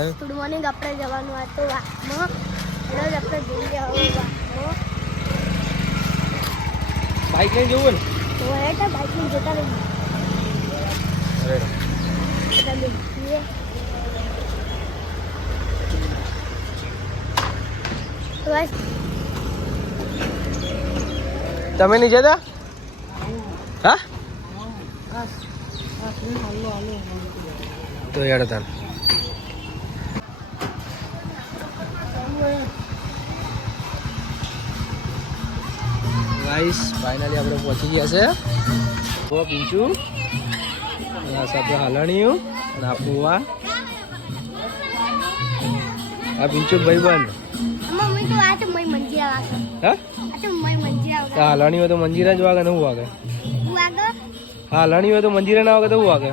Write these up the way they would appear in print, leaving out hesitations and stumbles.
Good morning. આપણે જવાનું હતું વાકમાં. રોજ આપણે જઈએ હવે વાકમાં. બાઈક લઈને જવું ને તો હેઠા બાઈક લઈને જતા રહીએ. તમે નહીં જતા? હા તો યાર હતા ગાઈસ. ફાઇનલી આપણે પહોંચી ગયા છે. તો પીંચું આ સાથે હાલણીયું અને આ પુવા. આ પીંચું ભાઈબંધ. હા હાલણી હોય તો મંજીરા જ વાગે ને હું વાગે? હાલણી હોય તો મંજીરા ના વાગે તો હું વાગે?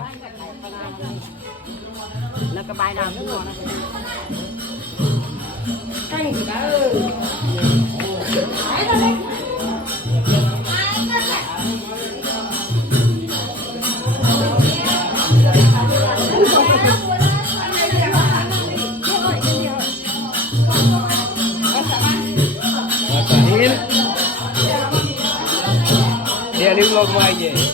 ડેલી બ્લોગમાં આવી જાય.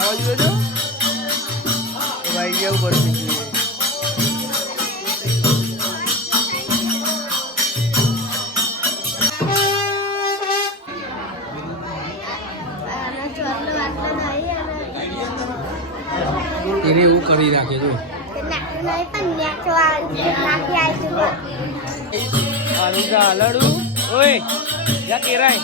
આવા જોઈએ તો ભાઈ કેવું પડશે. એને એવું કરી રાખે તો હાલડું ઓય યા કેરાય.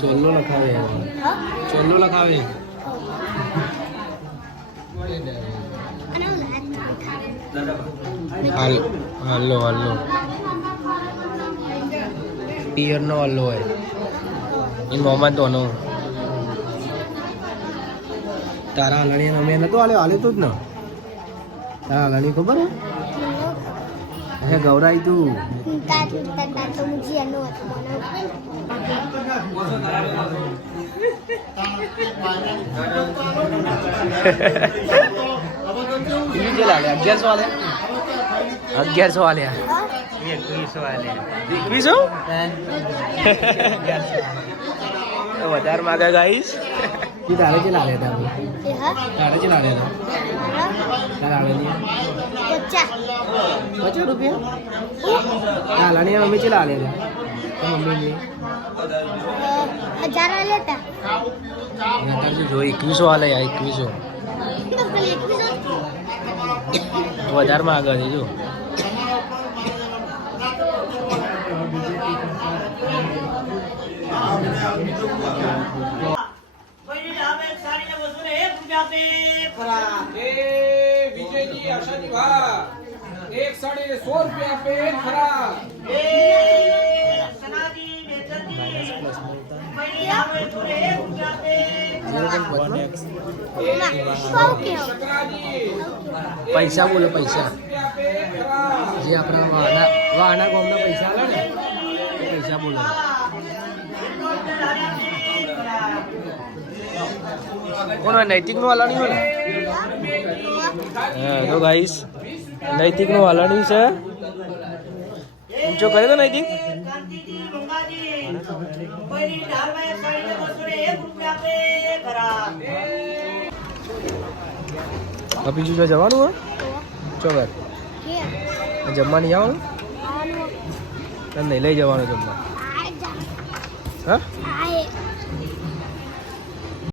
ચોલ્લો લખાવે ચોલ્લો લખાવે. હલ્લો હલ્લો પિયર નો હલ્લો હોય એ મોહમ્મદ તો નો તારા હલણી અમે નતો હાલ્યો હાલ્યો તું જ ને. તારા હલણી ખબર હે ગૌરાઈ તું $1100 વધારે માગા ગાઈસ. તારે ચલા લેતા તારે ચલા લેતા ₹50 હાલણી મમ્મી ચલા લેતા મમ્મી 1000 લેતા જો 2100 હાલે 2100 વધારે માં આગળ જો. एक ₹150 पे खरा પૈસા બોલો પૈસા જે આપણા વાહના ગામના પૈસા આલે ને પૈસા બોલો. કોણ હોય નૈતિકનું હાલાણી હોય ને હા તો ગાઈસ નૈતિકનું હાલાણી છે ઊંચો કરે તો નૈતિક બીજું જો જવાનું હોય ચોગર જમવા નહીં આવવાનું તને નહીં લઈ જવાનું જમવા હા